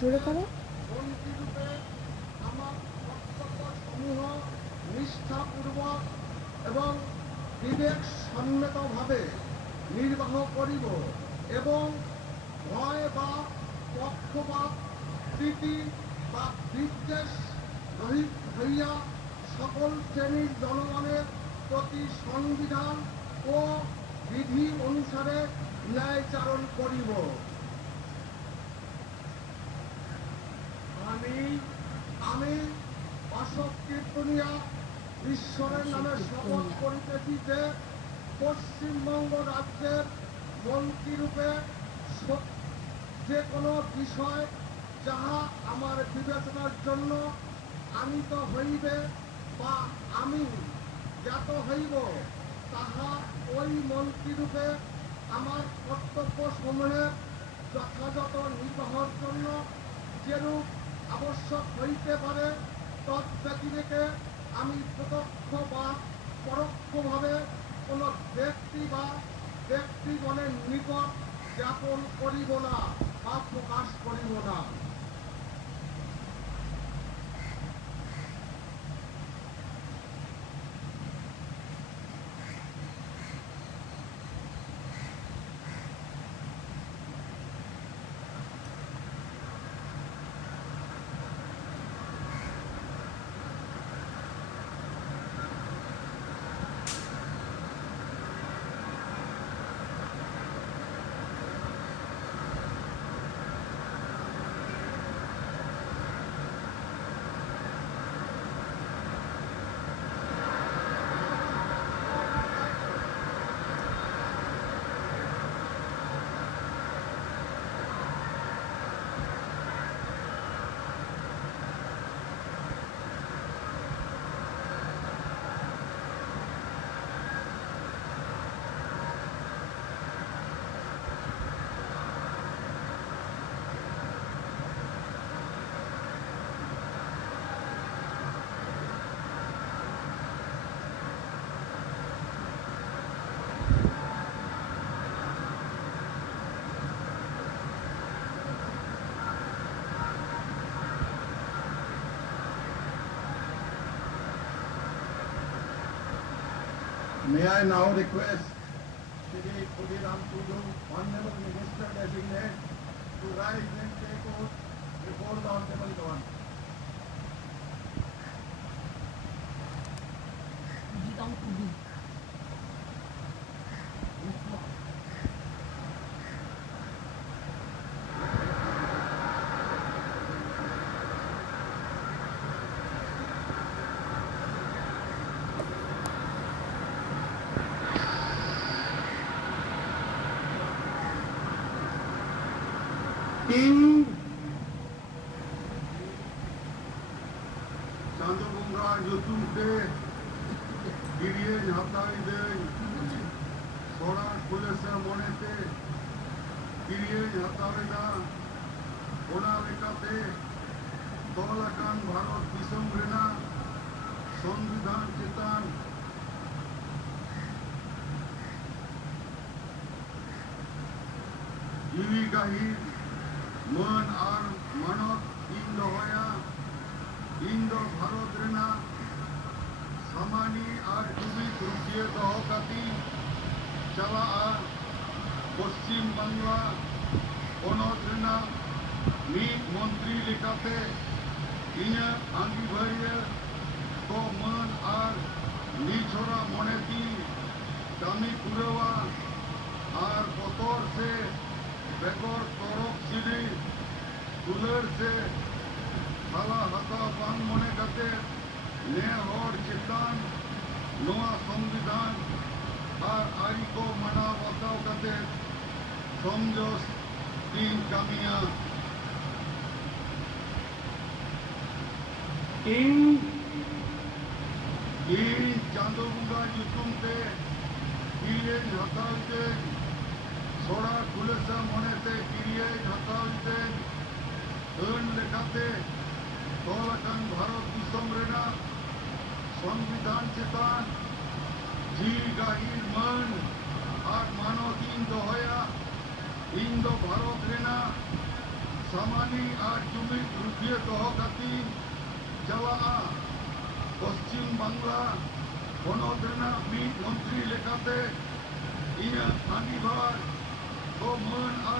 জোরে করো। মন্ত্রীরূপে আমার কর্তব্য সমূহ নিষ্ঠাপূর্বক এবং বিবেক সম্মতভাবে নির্বাহ করিব এবং ভয় বা পক্ষপাত প্রীতি বা বিদ্বেষ রহিত হইয়া সকল শ্রেণীর জনগণের প্রতি সংবিধান ও বিধি অনুসারে ন্যায়চারণ করিব। আমি অশোক কীর্তনিয়া ঈশ্বরের নামে শপথ করিতেছি যে পশ্চিমবঙ্গ রাজ্যের মন্ত্রীরূপে যে কোনো বিষয় যাহা আমার বিবেচনার জন্য আনিত হইবে বা আমি জ্ঞাত হইব, তাহা ওই মন্ত্রীরূপে আমার কর্তব্য সমূহের যথাযথ নির্বাহের জন্য যেরূপ আবশ্যক হইতে পারে তৎব্যতিরেকে আমি প্রত্যক্ষ বা পরোক্ষভাবে কোনো ব্যক্তি বা ব্যক্তিগণের নিকট জ্ঞাপন করিব না বা প্রকাশ করিব না। May I now request Shri Khudiram Tudu, Honorable Minister Designate, to rise and take oath before the Honorable Governor. চাঁদগঙ্গা যতুকে গিরিয়ে ঝাঁপাই দেয় সরা খুলেছে মনেতে গিরিয়ে ঝাঁপাবে না ওনা লেখাতে দলাকান ভারত দিশম রেনা সংবিধান চেতান জিবি গাহির মন আর মানত ইন্দ হয়া ইন্দ ভারত রেনা সামানি আর জুবিক রুকিয়ে দহকাতি চালা আর পশ্চিম বাংলা পনত রেনা ᱢᱤᱫ ᱢᱚᱱᱛᱨᱤ ᱞᱮᱠᱟᱛᱮ ᱤᱧᱟᱹᱜ ᱟᱸᱜᱤᱵᱷᱟᱨᱤᱭᱟᱹ ᱠᱚ ᱢᱟᱹᱱ ᱟᱨ ᱱᱤᱪᱷᱚᱨᱟ ᱢᱚᱱᱮᱛᱤᱧ ᱠᱟᱹᱢᱤ ᱯᱩᱨᱟᱹᱣᱟ ᱟᱨ ᱵᱚᱛᱚᱨ ᱥᱮ ᱵᱮᱜᱚᱨ ᱛᱚᱨᱚᱠ ᱥᱤᱞᱤ ᱫᱩᱞᱟᱹᱲ ᱥᱮ ᱥᱟᱞᱟ ᱦᱟᱛᱟᱣ ᱵᱟᱝ ᱢᱚᱱᱮ ᱠᱟᱛᱮ ᱱᱮ ᱦᱚᱲ ᱪᱮᱛᱟᱱ ᱱᱚᱣᱟ ᱥᱚᱝᱵᱤᱫᱷᱟᱱ ᱟᱨ ᱟᱹᱨᱤ ᱠᱚ ᱢᱟᱱᱟᱣ ᱵᱟᱛᱟᱣ ᱠᱟᱛᱮ ᱥᱚᱢᱡᱚᱥ ᱤᱧ ᱠᱟᱹᱢᱤᱭᱟ। ᱤᱧ ᱪᱟᱸᱫᱳ ᱵᱚᱸᱜᱟ ᱧᱩᱛᱩᱢ ᱛᱮ ᱠᱤᱨᱤᱭᱟᱹᱧ ᱦᱟᱛᱟᱣ ᱤᱫᱟᱹᱧ ᱥᱚᱲᱟ ᱠᱷᱩᱞᱟᱹᱥᱟ ᱢᱚᱱᱮᱛᱮ ᱠᱤᱨᱤᱭᱟᱹᱧ ᱦᱟᱛᱟᱣ ᱤᱫᱟᱹᱧ ᱟᱹᱱ ᱞᱮᱠᱟᱛᱮ ᱛᱚᱞ ᱟᱠᱟᱱ ᱵᱷᱟᱨᱚᱛ ᱫᱤᱥᱚᱢ ᱨᱮᱱᱟᱜ ᱥᱚᱝᱵᱤᱫᱷᱟᱱ ᱪᱮᱛᱟᱱ ᱡᱤᱣᱤ ᱜᱟᱹᱦᱤᱨ ᱢᱟᱹᱱ ᱟᱨ ᱢᱟᱱᱚᱛ ᱤᱧ ᱫᱚᱦᱚᱭᱟ ᱤᱧ ᱫᱚ ᱵᱷᱟᱨᱚᱛ ᱨᱮᱱᱟᱜ ᱥᱟᱢᱟᱱᱤ ᱟᱨ ᱡᱩᱢᱤᱫ ᱨᱩᱠᱷᱤᱭᱟᱹ ᱫᱚᱦᱚ ᱠᱟᱛᱮᱧ ᱪᱟᱞᱟᱜᱼᱟ। ᱯᱚᱥᱪᱤᱢ ᱵᱟᱝᱞᱟ ᱯᱚᱱᱚᱛ ᱨᱮᱱᱟᱜ ᱢᱤᱫ ᱢᱚᱱᱛᱨᱤ ᱞᱮᱠᱟᱛᱮ ᱤᱧᱟᱹᱜ ᱟᱸᱜᱤᱵᱷᱟᱨ ᱫᱚ ᱢᱟᱹᱱ ᱟᱨ